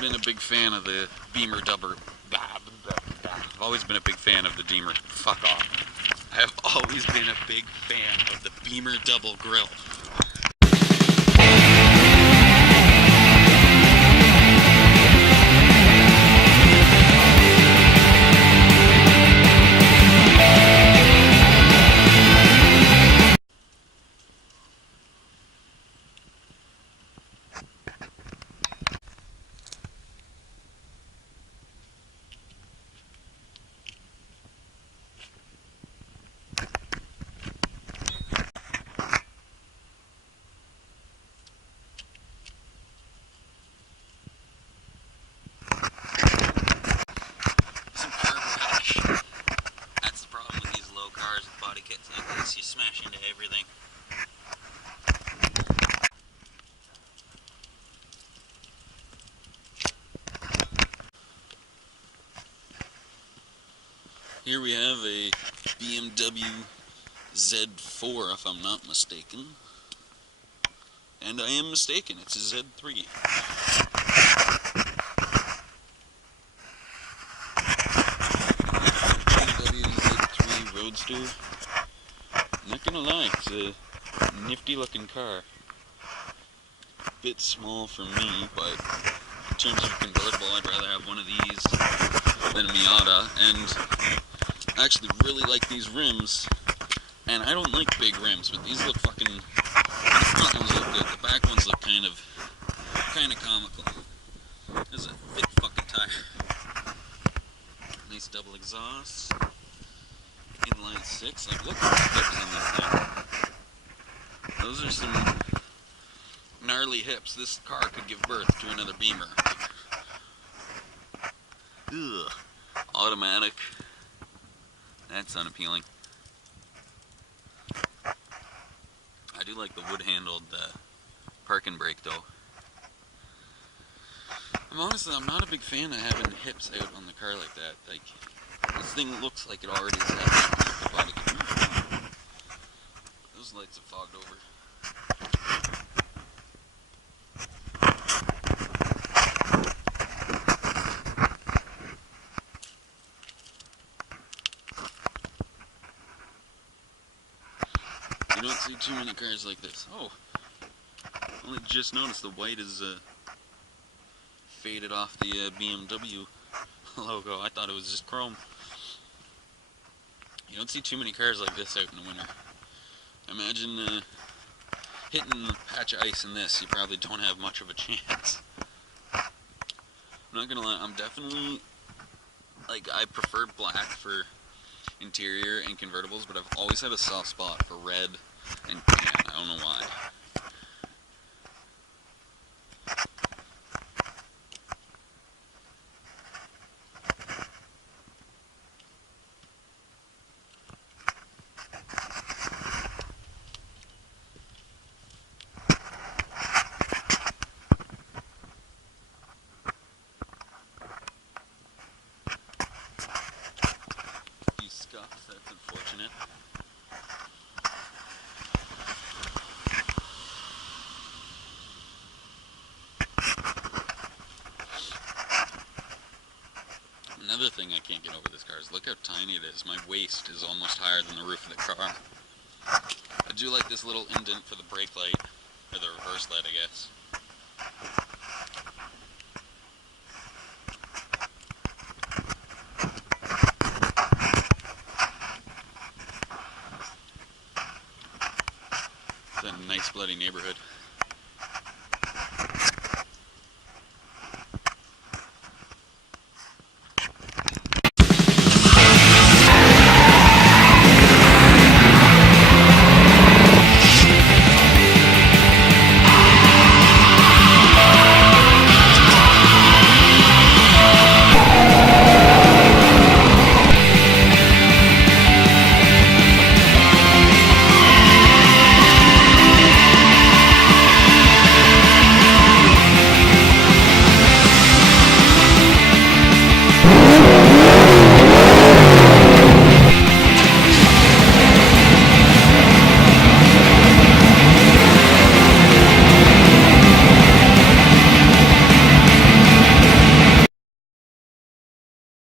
been a big fan of the Beamer double. I've always been a big fan of the Beamer. Fuck off. I have always been a big fan of the Beamer double grill. You smash into everything. Here we have a BMW Z4, if I'm not mistaken. And I am mistaken, it's a Z3. BMW Z3 Roadster. Not gonna lie, it's a nifty looking car. A bit small for me, but in terms of convertible, I'd rather have one of these than a Miata. And I actually really like these rims, and I don't like big rims, but these look fucking, the front ones look good, the back ones look kind of comical. This is a thick fucking tire. Nice double exhaust. Inline 6, like look at the hips on this thing. Those are some gnarly hips. This car could give birth to another Beamer. Ugh. Automatic. That's unappealing. I do like the wood-handled parking brake though. I'm not a big fan of having hips out on the car like that. Like, this thing looks like it already has the body. Those lights have fogged over. You don't see too many cars like this. Oh, only just noticed the white is faded off the BMW logo. I thought it was just chrome. You don't see too many cars like this out in the winter. Imagine hitting a patch of ice in this. You probably don't have much of a chance. I'm not gonna lie, I'm definitely, like, I prefer black for interior and convertibles, but I've always had a soft spot for red and tan. I don't know why. That's unfortunate. Another thing I can't get over this car is look how tiny it is. My waist is almost higher than the roof of the car. I do like this little indent for the brake light, or the reverse light, I guess. It's a nice bloody neighborhood.